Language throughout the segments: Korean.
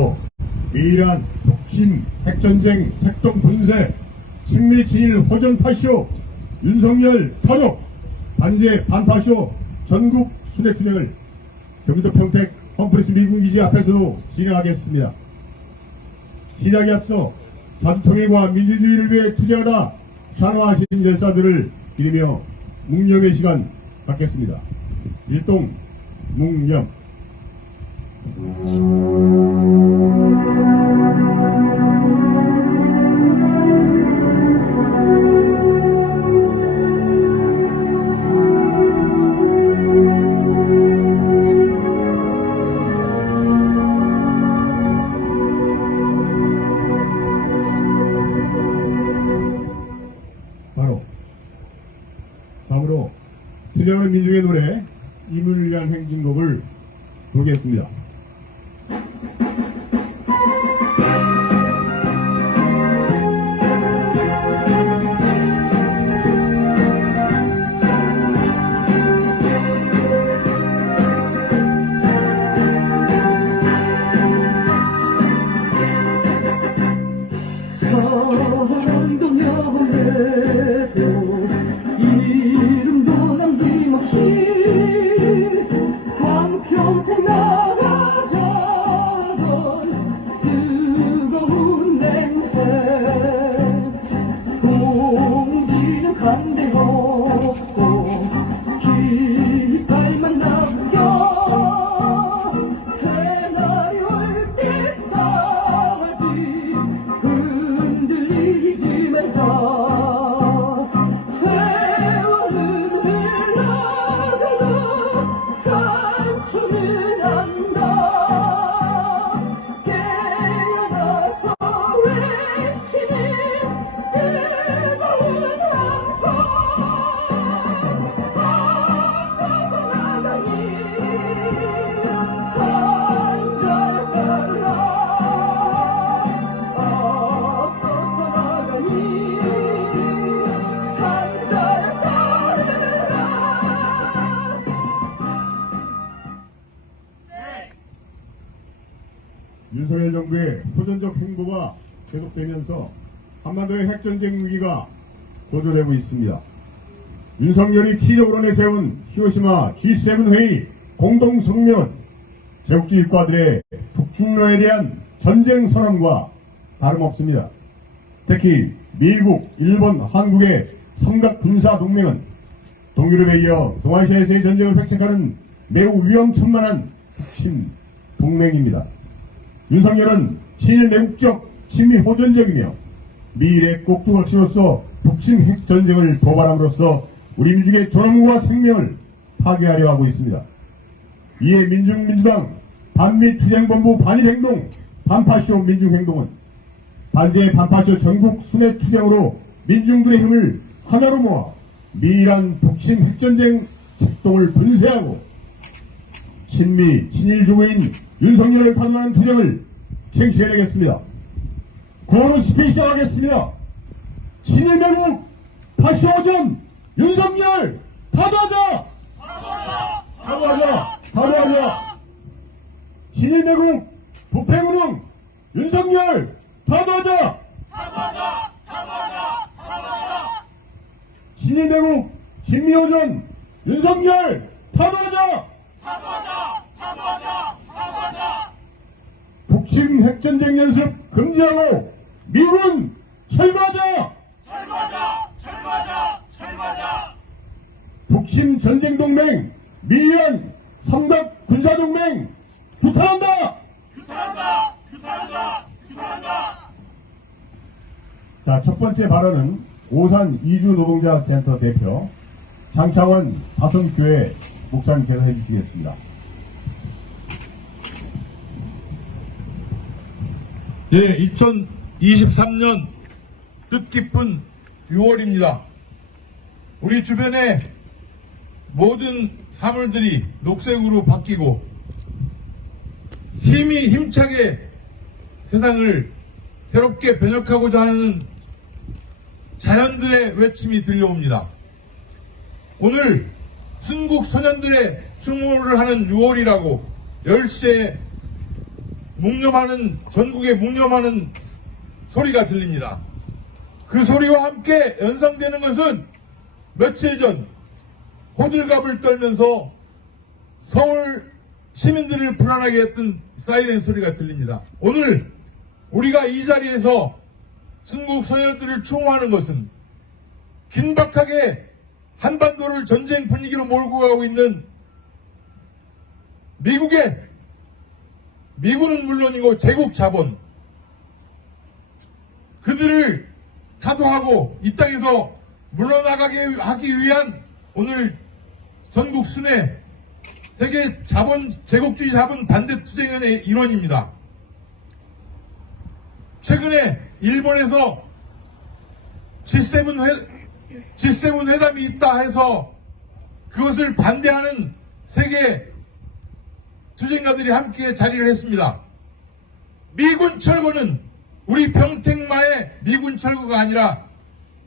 앞에서 미란 북침 핵전쟁 책동 분쇄 친미 친일 호전파쇼 윤석열 터독 반제 반파쇼 전국 순회투쟁을 경기도 평택 험프리스 미군기지 앞에서도 진행하겠습니다. 시작에 앞서 자주통일과 민주주의를 위해 투쟁하다 산화하신 열사들을 기리며 묵념의 시간 갖겠습니다. 일동 묵념. 다음으로 투쟁하는 민중의 노래 임을 위한 행진곡을 부르겠습니다. 이름도 남김없이 한평생 나가자던 뜨거운 냄새 공기는 간대없고 깃발만 남겨 새날이 올 때까지 흔들리지면서 산초는 안다 깨어나서 외치는 뜨거운 함성 앞서서 나가니 산자에 따르라 앞서서 나가니 산자에 따르라. 윤석열 정부의 호전적 행보가 계속되면서 한반도의 핵전쟁 위기가 고조되고 있습니다. 윤석열이 티적으로 내세운 히로시마 G7 회의 공동성명은 제국주의 국가들의 북중로에 대한 전쟁 선언과 다름없습니다. 특히 미국, 일본, 한국의 삼각 군사 동맹은 동유럽에 이어 동아시아에서의 전쟁을 획책하는 매우 위험천만한 북침 동맹입니다. 윤석열은 친일 내국적 친미 호전적이며 미일의 꼭두각시로서 북침 핵전쟁을 도발함으로써 우리 민족의 존엄과 생명을 파괴하려 하고 있습니다. 이에 민중민주당 반미투쟁본부 반일행동 반파쇼 민중행동은 반제 반파쇼 전국 순회투쟁으로 민중들의 힘을 하나로 모아 미일한 북침 핵전쟁 책동을 분쇄하고 친미 친일주구인 윤석열을 탄압하는 투쟁을 쟁취해내겠습니다. 구호로 시작하겠습니다. 친일매국 파쇼전 윤석열 탄압하자! 탄압하자! 친일매국 부패무능 윤석열 탄압하자! 친일매국 친미호전 윤석열 탄압하자! 북침 핵전쟁 연습 금지하고 미군 철거하자! 북침 전쟁동맹 미이란 삼각 군사동맹 규탄한다! 자, 첫 번째 발언은 오산 이주노동자 센터 대표 장차원 다성교회 목사님께서 해주시겠습니다. 예, 2023년 뜻깊은 6월입니다. 우리 주변의 모든 사물들이 녹색으로 바뀌고 힘차게 세상을 새롭게 변혁하고자 하는 자연들의 외침이 들려옵니다. 오늘 순국 소년들의 승호를 하는 6월이라고 10시에 전국에 묵념하는 소리가 들립니다. 그 소리와 함께 연상되는 것은 며칠 전 호들갑을 떨면서 서울 시민들을 불안하게 했던 사이렌 소리가 들립니다. 오늘 우리가 이 자리에서 순국 소녀들을 추모하는 것은 긴박하게 한반도를 전쟁 분위기로 몰고 가고 있는 미군은 물론이고 제국 자본, 그들을 타도하고 이 땅에서 물러나가게 하기 위한 오늘 전국 순회 세계 제국주의 자본 반대 투쟁의 일원입니다. 최근에 일본에서 G7 회담이 있다 해서 그것을 반대하는 세계 투쟁가들이 함께 자리를 했습니다. 미군 철거는 우리 평택마의 미군 철거가 아니라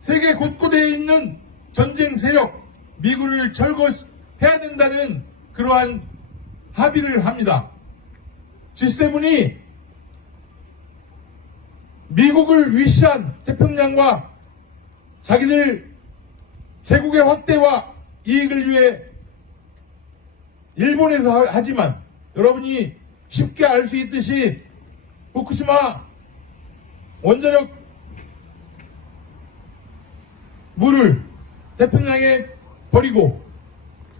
세계 곳곳에 있는 전쟁 세력 미군을 철거해야 된다는 그러한 합의를 합니다. G7이 미국을 위시한 태평양과 자기들 제국의 확대와 이익을 위해 일본에서 하지만 여러분이 쉽게 알 수 있듯이 후쿠시마 원자력 물을 태평양에 버리고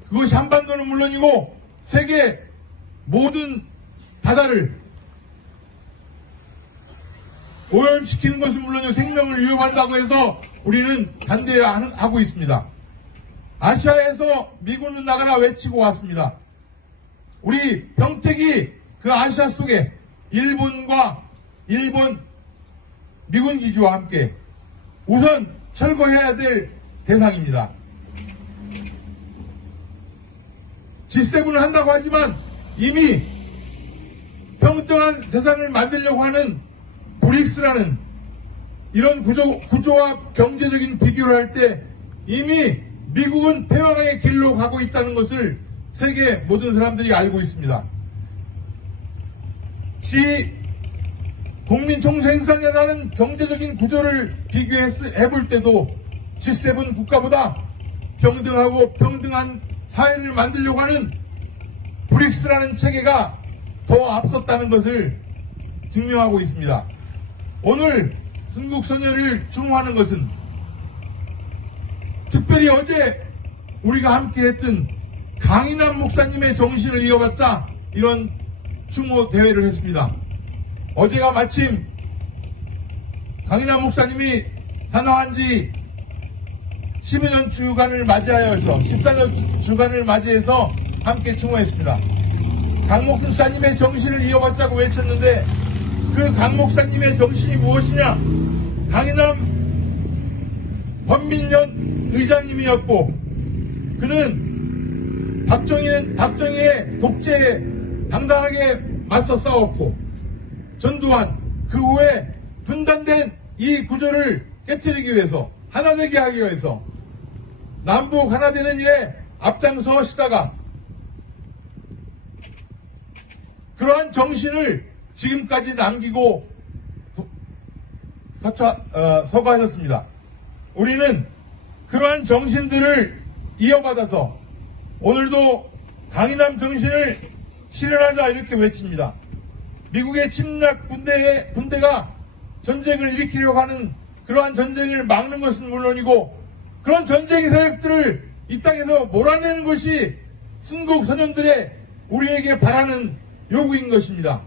그것이 한반도는 물론이고 세계 모든 바다를 오염시키는 것은 물론이고 생명을 위협한다고 해서 우리는 반대하고 있습니다. 아시아에서 미군은 나가라 외치고 왔습니다. 우리 평택이 그 아시아 속에 일본 미군 기지와 함께 우선 철거해야 될 대상입니다. G7을 한다고 하지만 이미 평등한 세상을 만들려고 하는 브릭스라는 이런 구조와 경제적인 비교를 할 때 이미 미국은 폐왕의 길로 가고 있다는 것을 세계 모든 사람들이 알고 있습니다. 국민 총생산이라는 경제적인 구조를 비교해볼 때도 G7 국가보다 평등하고 평등한 사회를 만들려고 하는 브릭스라는 체계가 더 앞섰다는 것을 증명하고 있습니다. 오늘 순국소녀를 추모하는 것은 특별히 어제 우리가 함께 했던 강인한 목사님의 정신을 이어받자 이런 추모 대회를 했습니다. 어제가 마침 강인한 목사님이 탄화한 지 12년 주간을 맞이하여서 14년 주간을 맞이해서 함께 추모했습니다. 강 목사님의 정신을 이어받자고 외쳤는데 그 강 목사님의 정신이 무엇이냐? 강인한 권민련 의장님이었고 그는 박정희의 독재에 당당하게 맞서 싸웠고 전두환 그 후에 분단된 이 구조를 깨뜨리기 위해서 하나되게 하기 위해서 남북 하나되는 일에 앞장서시다가 그러한 정신을 지금까지 남기고 서거하셨습니다. 우리는 그러한 정신들을 이어받아서 오늘도 강인함 정신을 실현하자 이렇게 외칩니다. 미국의 침략 군대가 전쟁을 일으키려고 하는 그러한 전쟁을 막는 것은 물론이고 그런 전쟁 세력들을 이 땅에서 몰아내는 것이 순국 소년들의 우리에게 바라는 요구인 것입니다.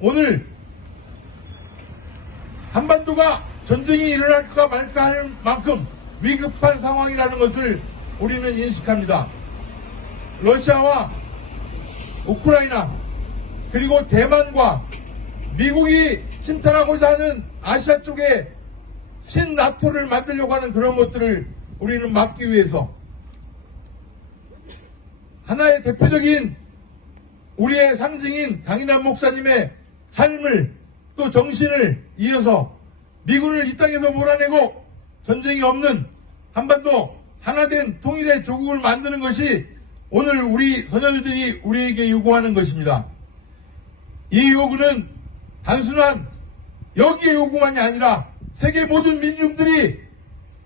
오늘 한반도가 전쟁이 일어날까 말까 할 만큼 위급한 상황이라는 것을 우리는 인식합니다. 러시아와 우크라이나 그리고 대만과 미국이 침탈하고자 하는 아시아 쪽에 신나토를 만들려고 하는 그런 것들을 우리는 막기 위해서 하나의 대표적인 우리의 상징인 강인한 목사님의 삶을 또 정신을 이어서 미군을 이 땅에서 몰아내고 전쟁이 없는 한반도 하나된 통일의 조국을 만드는 것이 오늘 우리 소녀들이 우리에게 요구하는 것입니다. 이 요구는 단순한 여기의 요구만이 아니라 세계 모든 민중들이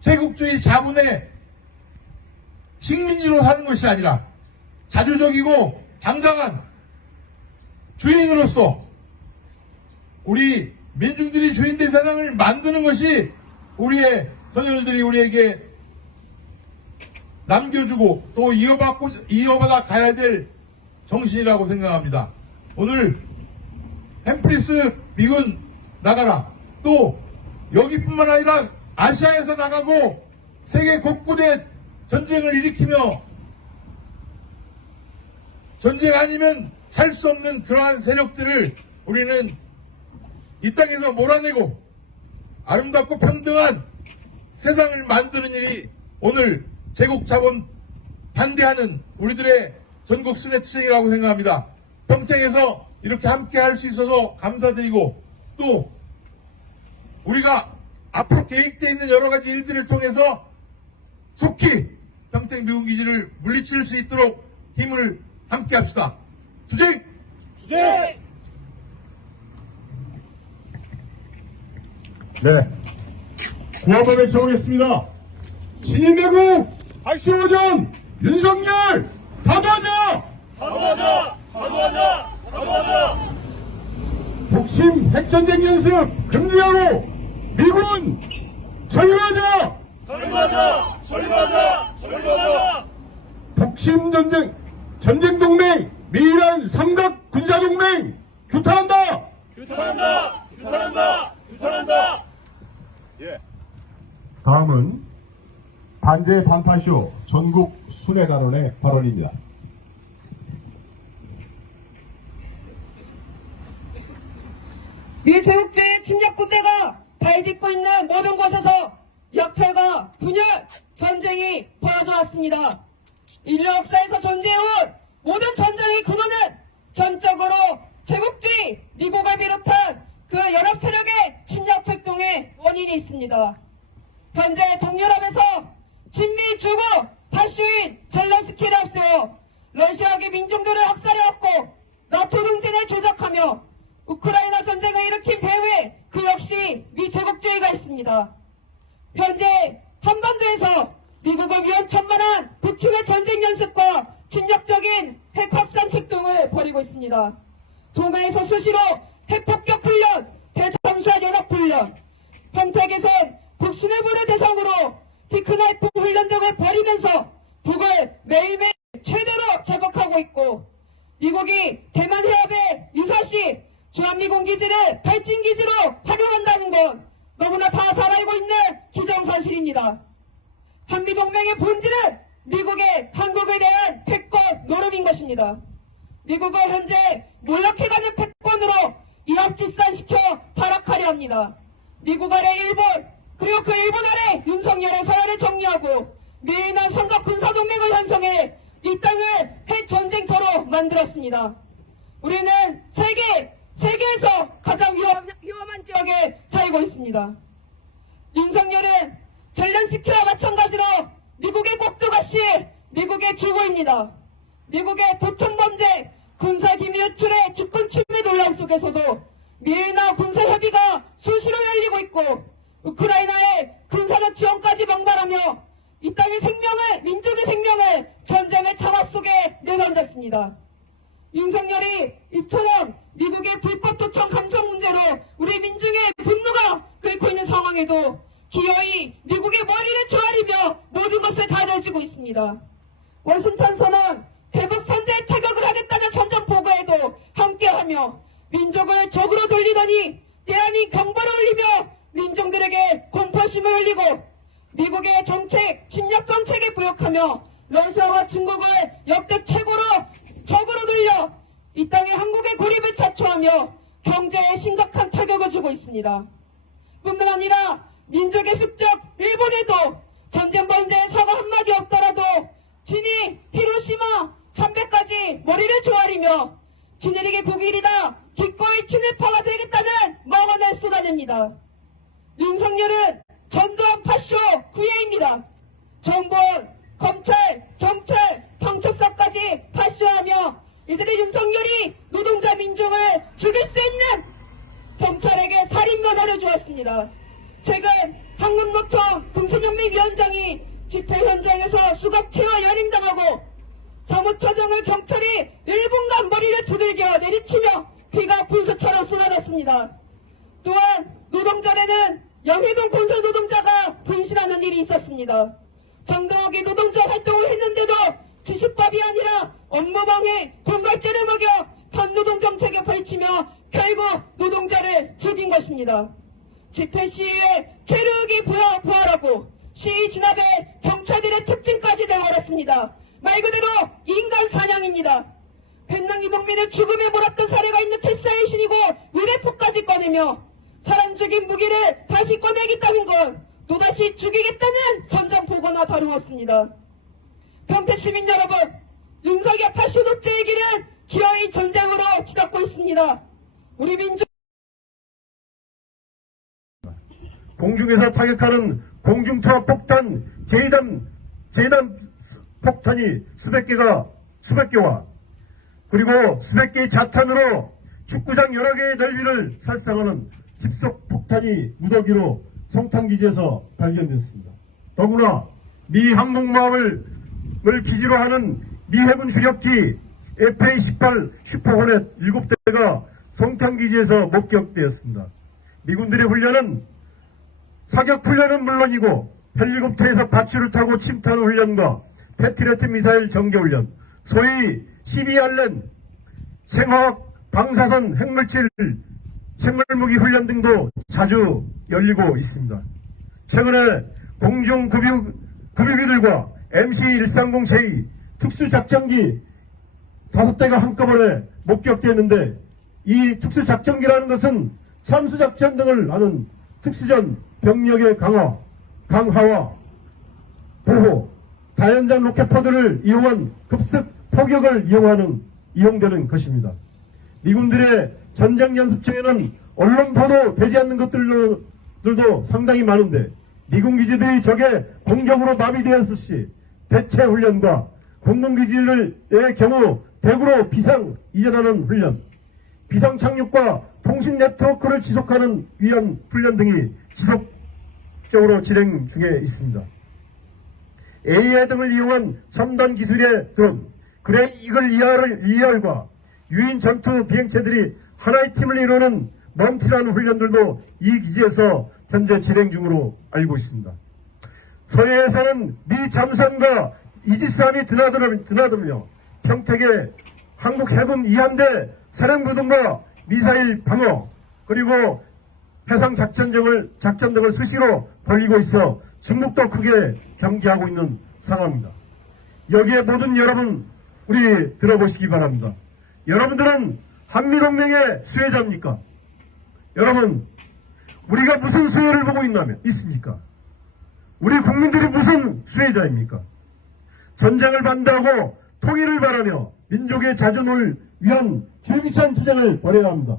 제국주의 자본의 식민지로 사는 것이 아니라 자주적이고 당당한 주인으로서 우리 민중들이 주인된 세상을 만드는 것이 우리의 선열들이 우리에게 남겨주고 또 이어받아 가야 될 정신이라고 생각합니다. 오늘 햄프리스 미군 나가라, 또 여기뿐만 아니라 아시아에서 나가고 세계 곳곳에 전쟁을 일으키며 전쟁 아니면 살 수 없는 그러한 세력들을 우리는 이 땅에서 몰아내고 아름답고 평등한 세상을 만드는 일이 오늘 제국 자본 반대하는 우리들의 전국 순회투쟁이라고 생각합니다. 평택에서 이렇게 함께 할 수 있어서 감사드리고, 또 우리가 앞으로 계획되어 있는 여러 가지 일들을 통해서 속히 평택 미군기지를 물리칠 수 있도록 힘을 함께 합시다. 투쟁! 네. 네. 구호만 외쳐보겠습니다. 신인대국 박시호전 윤석열 다도하자! 가도하자. 북침 핵전쟁 연습 금지하고 미군 철거하자! 철거하자. 북침 전쟁 동맹 미이란 삼각 군사 동맹 규탄한다! 규탄한다. 예. 다음은 반제 반파쇼 전국 순회단원의 발언입니다. 이 제국주의 침략 군대가 발딛고 있는 모든 곳에서 역혈과 분열, 전쟁이 벌어져 왔습니다. 인류 역사에서 존재해온 모든 전쟁의 근원은 전적으로 제국주의 미국을 비롯한 그 연합 세력의 침략 활동의 원인이 있습니다. 현재 동유럽에서 친미 주고 파쇼인 젤렌스키를 앞세워 러시아계 민중들을 학살해왔고 나토 등진을 조작하며 우크라이나 전쟁을 일으킨 배후에 그 역시 미 제국주의가 있습니다. 현재 한반도에서 미국은 위험천만한 북침의 전쟁 연습과侵略적인 핵 확산 책동을 벌이고 있습니다. 동아에서 수시로 핵폭격 훈련, 대잠수함 연합 훈련, 평택에선 북수뇌부를 대상으로 티크나이프 훈련 등을 벌이면서 북을 매일매일 최대로 제거하고 있고, 미국이 대만 해협에 유사시 주한미군기지를 발진기지로 활용한다는 건 너무나 다 잘 알고 있는 기정사실입니다. 한미동맹의 본질은 미국의 한국에 대한 패권 노름인 것입니다. 미국은 현재 몰락해가는 패권으로 이합집산시켜 타락하려 합니다. 미국 아래 일본, 그리고 그 일본 아래 윤석열의 서열을 정리하고 미인한 삼각 군사동맹을 형성해 이 땅을 핵전쟁터로 만들었습니다. 우리는 세계에서 가장 위험한 지역에 살고 있습니다. 윤석열은 젤렌스키와 마찬가지로 미국의 꼭두가시, 미국의 주구입니다. 미국의 도청범죄, 군사기밀 유출의 집권 침해 논란 속에서도 미일나 군사협의가 수시로 열리고 있고 우크라이나의 군사적 지원까지 방발하며 이 땅의 생명을, 민족의 생명을 전쟁의 참화 속에 내던졌습니다. 윤석열이 이처럼 미국의 불법 도청 감청 문제로 우리 민중의 분노가 끓고 있는 상황에도 기어이 미국의 머리를 조아리며 모든 것을 다 내주고 있습니다. 워싱턴 선언, 대북 선제에 타격을 하겠다는 전전 보고에도 함께하며 민족을 적으로 돌리더니 때 아닌 경보를 울리며 민중들에게 공포심을 울리고 미국의 정책, 침략 정책에 부역하며 러시아와 중국을 역대 최고로 적으로 돌려 이 땅에 한국의 고립을 자초하며 경제에 심각한 타격을 주고 있습니다. 뿐만 아니라 민족의 습적 일본에도 전쟁 범죄에 사과 한마디 없더라도 진이 히로시마 참배까지 머리를 조아리며 진일에게 독일이다 기꺼이 친일파가 되겠다는 망언을 쏟아냅니다. 윤석열은 전두환 파쇼 후예입니다. 정권, 검찰, 경찰, 경찰서까지 파쇼하며 이들의 윤석열이 노동자 민중을 죽일 수 있는 경찰에게 살인면허를 주었습니다. 최근 강문노총 공신연맹위원장이 집회 현장에서 수갑채와 연임당하고 사무처장을 경찰이 1분간 머리를 두들겨 내리치며 피가 분수처럼 쏟아졌습니다. 또한 노동절에는 영희동 건설 노동자가 분신하는 일이 있었습니다. 정당하게 노동자 활동을 했는데도 지식밥이 아니라 업무방해, 공갈죄를 먹여 반노동 정책에 걸치며 결국 노동자를 죽인 것입니다. 집회 시위에 체류육이 부활하고 시위 진압에 경찰들의 특징까지 되어버렸습니다. 말 그대로 인간 사냥입니다. 백남기 농민을 죽음에 몰았던 사례가 있는 테스라의 신이고 의뢰포까지 꺼내며 사람 죽인 무기를 다시 꺼내겠다는 건 또다시 죽이겠다는 선전포고나 다름없습니다. 평택 시민 여러분, 윤석열 파쇼독재의 길은 기어이 전쟁으로 치닫고 있습니다. 우리 민족 공중에서 타격하는 공중투하 폭탄, 재단 폭탄이 수백 개와 그리고 수백 개의 자탄으로 축구장 여러 개의 넓이를 살상하는 집속 폭탄이 무더기로 성탄기지에서 발견됐습니다. 더구나 미 항공모함을 기지로 하는 미 해군 주력기 FA-18 슈퍼호넷 7대가 성탄기지에서 목격되었습니다. 미군들의 훈련은 사격 훈련은 물론이고 헬리콥터에서 밧줄을 타고 침투하는 훈련과 패트리어트 미사일 전개훈련, 소위 CBRN, 생화학, 방사선, 핵물질, 생물무기 훈련 등도 자주 열리고 있습니다. 최근에 공중급유기들과 MC-130J 특수작전기 5대가 한꺼번에 목격됐는데 이 특수작전기라는 것은 참수작전 등을 하는 특수전 병력의 강화와 보호, 다연장 로켓포드를 이용한 급습 포격을 이용되는 것입니다. 미군들의 전쟁 연습 중에는 언론 보도 되지 않는 것들도 상당히 많은데 미군 기지들이 적의 공격으로 마비되었을 시 대체 훈련과 공군기지의 경우 대구로 비상 이전하는 훈련, 비상 착륙과 통신 네트워크를 지속하는 위한 훈련 등이 지속적으로 진행 중에 있습니다. AI 등을 이용한 첨단 기술의 드론, 그레이 이글 ER과 유인 전투 비행체들이 하나의 팀을 이루는 먼티라는 훈련들도 이 기지에서 현재 진행 중으로 알고 있습니다. 서해에서는 미 잠수함과 이지스함이 드나들며 평택의 한국 해군 2함대 사령부 등과 미사일 방어 그리고 해상 작전 등을 수시로 벌이고 있어 중국도 크게 경계하고 있는 상황입니다. 여기에 모든 여러분 우리 들어보시기 바랍니다. 여러분들은 한미동맹의 수혜자입니까? 여러분 우리가 무슨 수혜를 보고 있습니까? 우리 국민들이 무슨 수혜자입니까? 전쟁을 반대하고 통일을 바라며 민족의 자존을 위한 줄기찬 투쟁을 벌여야 합니다.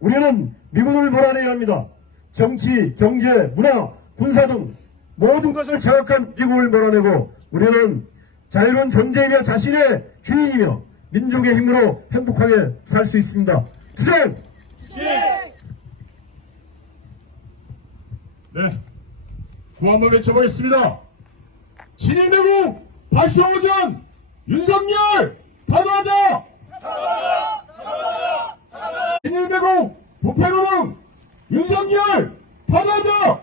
우리는 미군을 몰아내야 합니다. 정치, 경제, 문화, 군사 등 모든 것을 장악한 미국을 몰아내고 우리는 자유로운 존재이며 자신의 주인이며 민족의 힘으로 행복하게 살 수 있습니다. 투쟁! 네, 구 한번 외쳐보겠습니다. 진인대국 파쇼오전 윤석열 탄화하자! 진일대국 부패노동 윤석열 탄화하자!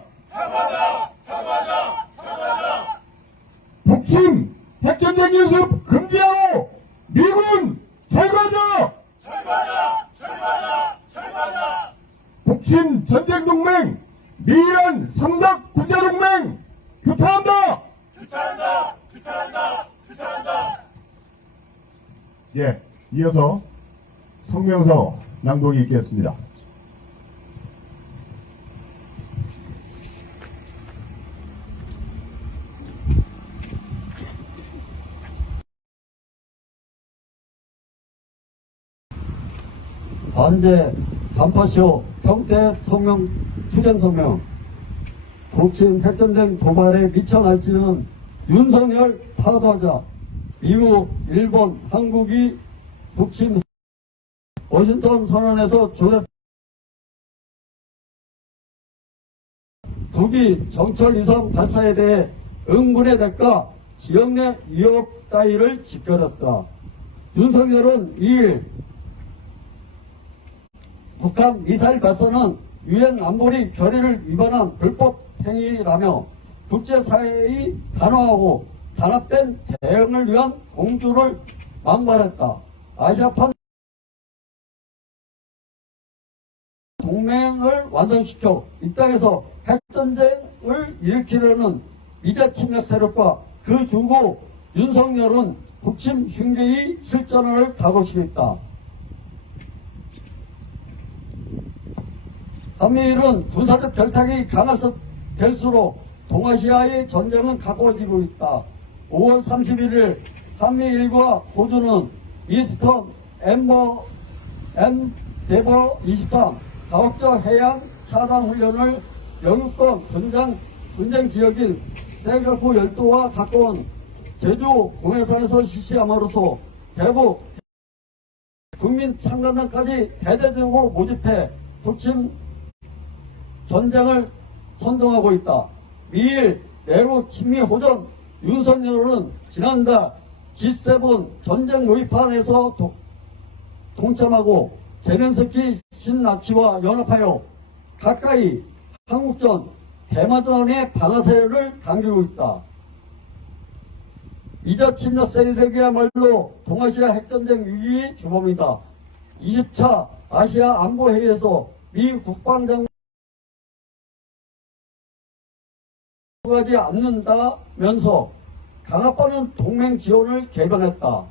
북침 핵전쟁 연습 금지하고 미군 철거하자! 북침 전쟁동맹 미이란 성덕 군자동맹 규탄한다! 예, 이어서 성명서 낭독이 있겠습니다. 반제 간파쇼 평택 투쟁 성명. 북침 핵전쟁 도발에 미쳐 날뛰는 윤석열 타도하자. 이후 일본, 한국이 북침 워싱턴 선언에서 조세 북이 정철 위성 발사에 대해 응분의 대가 지역 내 위협 따위를 지켜졌다. 윤석열은 2일 북한 미사일 발사는 유엔 안보리 결의를 위반한 불법 행위라며 국제사회의 단호하고 단합된 대응을 위한 공조를 망발했다. 아시아판 동맹을 완성시켜 이 땅에서 핵전쟁을 일으키려는 미제 침략 세력과 그 주고 윤석열은 북침 흉계의 실전을 다고시켰다. 한미일은 군사적 결탁이 강화될수록 동아시아의 전쟁은 가까워지고 있다. 5월 31일 한미일과 호주는 이스턴 엔데버 23 가옥적 해양 차단 훈련을 영유권 분쟁 지역인 세계프 열도와 가까운 제주 공해상에서 실시함으로써 대북 국민 창간단까지 대대적으로 모집해 북침 전쟁을 선동하고 있다. 미일 내로 친미 호전 윤석열은 지난달 G7 전쟁 모의판에서 동참하고 제렌스키 신나치와 연합하여 가까이 한국전, 대마전의 방아쇠를 당기고 있다. 미제 침략 세력이야말로 동아시아 핵전쟁 위기의 주범이다. 20차 아시아 안보회의에서 미 국방장관 하지 않는다면서 강압하는 동맹 지원을 개변했다.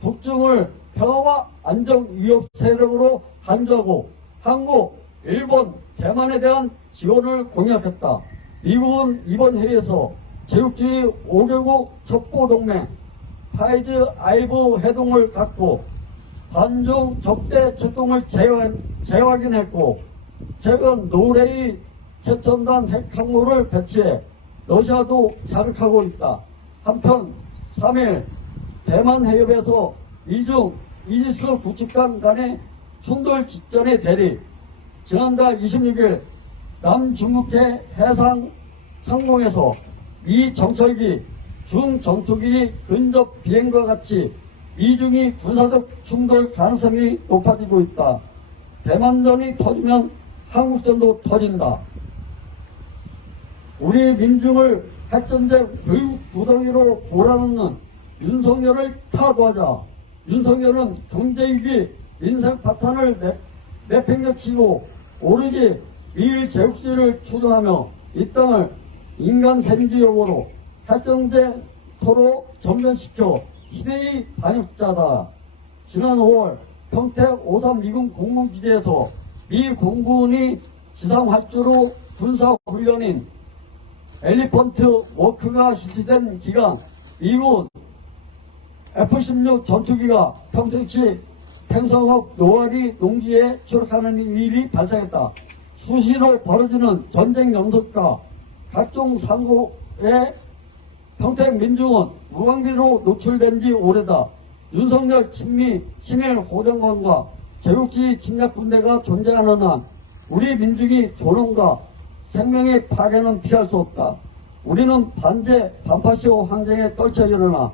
북중을 평화와 안정 위협 세력으로 간주하고 한국, 일본, 대만에 대한 지원을 공약했다. 미국은 이번 회의에서 제국주의 5개국 첩보동맹 파이즈 아이브 회동을 갖고 반중 적대策동을 재확인했고 최근 노르웨이 최첨단 핵항모를 배치해 러시아도 자극하고 있다. 한편 3일 대만 해협에서 이중 이지스 구축함 간의 충돌 직전의 대립, 지난달 26일 남중국해 해상 상공에서 미 정찰기 중전투기 근접 비행과 같이 미중이 군사적 충돌 가능성이 높아지고 있다. 대만전이 터지면 한국전도 터진다. 우리 민중을 핵전쟁 불구덩이로 몰아넣는 윤석열을 타도하자. 윤석열은 경제위기, 인생 파탄을 내팽개치고 오로지 미일 제국주의를 추종하며 이 땅을 인간 생지 여부로 핵전쟁터로 전변시켜 희대의 반역자다. 지난 5월 평택 오산 미군 공군기지에서 미 공군이 지상활주로 군사훈련인 엘리펀트 워크가 실시된 기간 미군 F-16 전투기가 평택시 팽성읍 노아리 농지에 추락하는 일이 발생했다. 수시로 벌어지는 전쟁 연속과 각종 사고에 평택 민중은 무방비로 노출된 지 오래다. 윤석열 친미 친일 호정관과 제국주의 침략 군대가 존재하는 한 우리 민중이 조롱과 생명의 파괴는 피할 수 없다. 우리는 반제 반파시오 항쟁에 떨쳐 일어나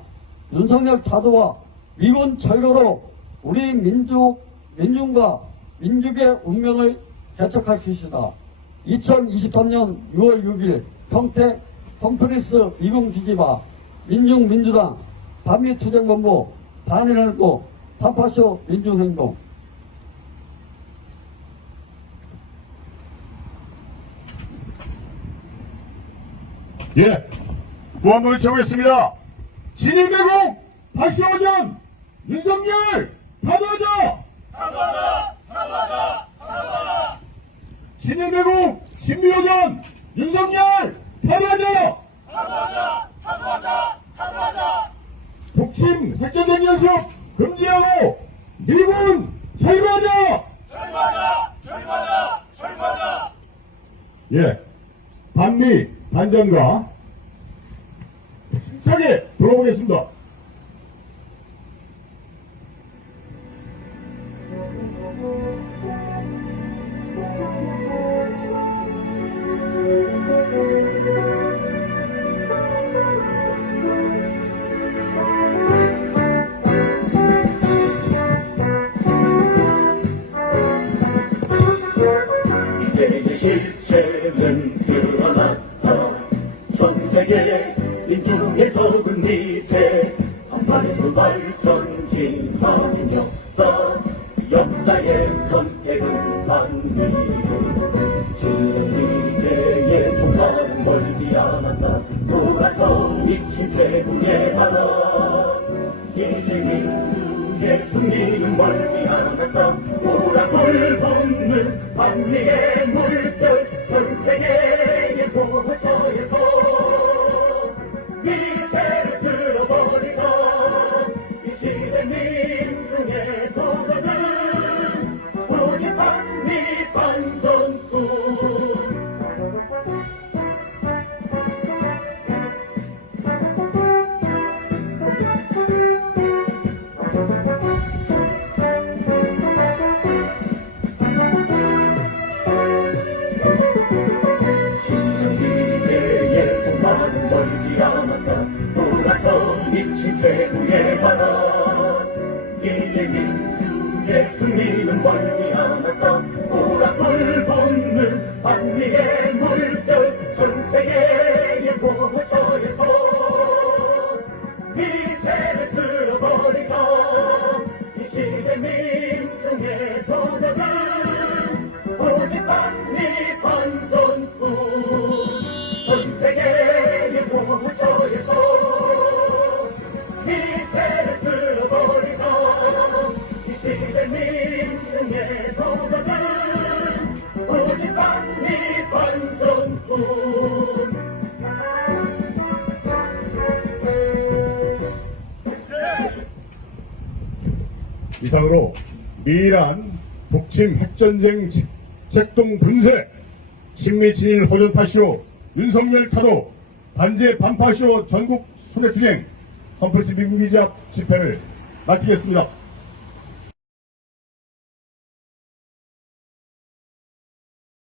윤석열 타도와 미군 철거로 우리 민중과 민족의 운명을 개척할 것이다. 2023년 6월 6일 평택 컴프리스 미군 기지와 민중민주당 반미투쟁본부 반일하고 반파시오 민중행동. 예, 무한문을 채우겠습니다. 진일배국 다시 오전 윤석열 타도하자! 타도하자! 진일배국 신비오전 윤석열 타도하자! 타도하자! 북침 핵전쟁 연습 금지하고 미군 철거하자! 철거하자! 예, 반미 반전과 힘차게 돌아보겠습니다. 이제의 실체는 드러났다. 전 세계 민중의 적은 밑에 한반도 발전진하는 역사의 선택은 반미를 주의제의 종말은 멀지 않았다. 노라져 미친 제국의 나라 이제 민주의 승리는 멀지 않았다. 오락을 붓는 반미의 물결 전 세계의 고처에서 미래를 쓸어버리자. 이 시대 민중의 도전은 오직 반미 반전뿐. 이제의 종말은 멀지 않았다. 노랗던 미친 제국의 바람 이제 민주의 승리는 멀지 않았다. 오락불 돋는 반미의 물결 전 세계의 고처에서 미제를 쓸어버리자. 이 시대 민중의 도전은 오직 반미 반전뿐. 전 세계의 고처에서 미래를 쓸어버리자. 이 시대 민중의 도전은 오직 반미 반전뿐. 이상으로 미란 북침 핵전쟁 책동 분쇄 친미 친일 호전파쇼 윤석열 타도 반제 반파쇼 전국 소개투쟁 컴플스 미국이자 집회를 마치겠습니다.